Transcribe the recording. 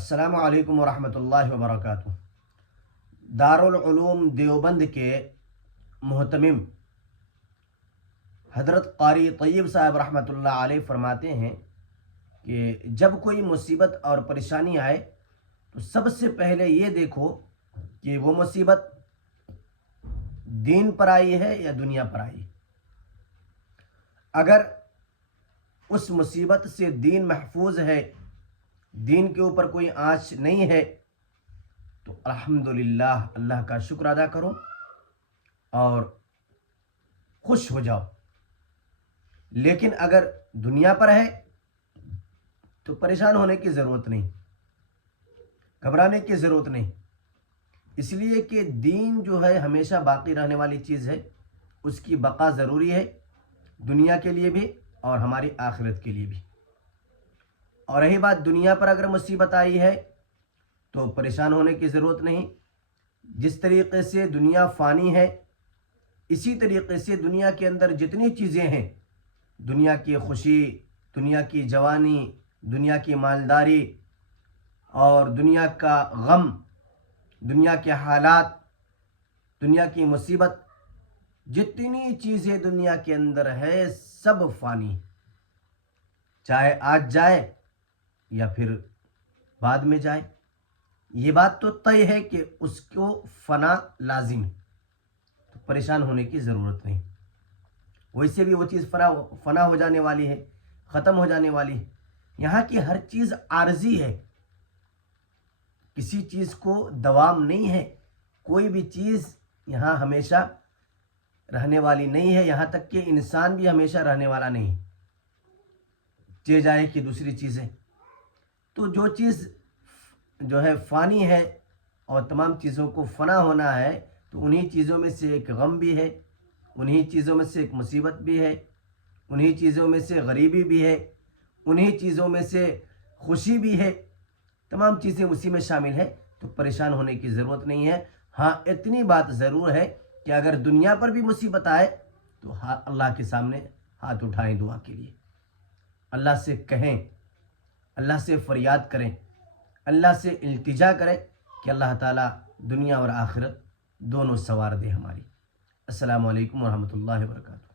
السلام علیکم ورحمۃ اللہ وبرکاتہ۔ دارالعلوم دیوبند کے محتمم حضرت قاری طیب صاحب رحمۃ اللہ علیہ فرماتے ہیں کہ جب کوئی مصیبت اور پریشانی آئے تو سب سے پہلے یہ دیکھو کہ وہ مصیبت دین پر آئی ہے یا دنیا پر آئی۔ اگر اس مصیبت سے دین محفوظ ہے، دین کے اوپر کوئی آنچ نہیں ہے، تو الحمدللہ اللہ کا شکر ادا کرو اور خوش ہو جاؤ۔ لیکن اگر دنیا پر ہے تو پریشان ہونے کی ضرورت نہیں، گھبرانے کی ضرورت نہیں، اس لیے کہ دین جو ہے ہمیشہ باقی رہنے والی چیز ہے، اس کی بقا ضروری ہے، دنیا کے لیے بھی اور ہماری آخرت کے لیے بھی۔ اور رہی بات دنیا پر اگر مصیبت آئی ہے تو پریشان ہونے کی ضرورت نہیں۔ جس طریقے سے دنیا فانی ہے، اسی طریقے سے دنیا کے اندر جتنی چیزیں ہیں، دنیا کی خوشی، دنیا کی جوانی، دنیا کی مالداری اور دنیا کا غم، دنیا کے حالات، دنیا کی مصیبت، جتنی چیزیں دنیا کے اندر ہے سب فانی، چاہے آج جائے یا پھر بعد میں جائے۔ یہ بات تو طے ہے کہ اس کو فنا لازم ہے، تو پریشان ہونے کی ضرورت نہیں۔ ویسے بھی وہ چیز فنا ہو جانے والی ہے، ختم ہو جانے والی ہے۔ یہاں کی ہر چیز عارضی ہے، کسی چیز کو دوام نہیں ہے، کوئی بھی چیز یہاں ہمیشہ رہنے والی نہیں ہے، یہاں تک کہ انسان بھی ہمیشہ رہنے والا نہیں، چے جائے کہ دوسری چیزیں۔ تو جو چیز جو ہے فانی ہے اور تمام چیزوں کو فنا ہونا ہے، تو انہی چیزوں میں سے ایک غم بھی ہے، انہی چیزوں میں سے ایک مصیبت بھی ہے، انہی چیزوں میں سے غریبی بھی ہے، انہی چیزوں میں سے خوشی بھی ہے، تمام چیزیں اسی میں شامل ہے، تو پریشان ہونے کی ضرورت نہیں ہے۔ ہاں اتنی بات ضرور ہے کہ اگر دنیا پر بھی مصیبت آئے تو اللہ کے سامنے ہاتھ اٹھائیں دعا کے لیے، اللہ سے کہیں، اللہ سے فریاد کریں، اللہ سے التجا کریں کہ اللہ تعالیٰ دنیا اور آخرت دونوں سنوار دے ہماری۔ السلام علیکم ورحمۃ اللہ وبرکاتہ۔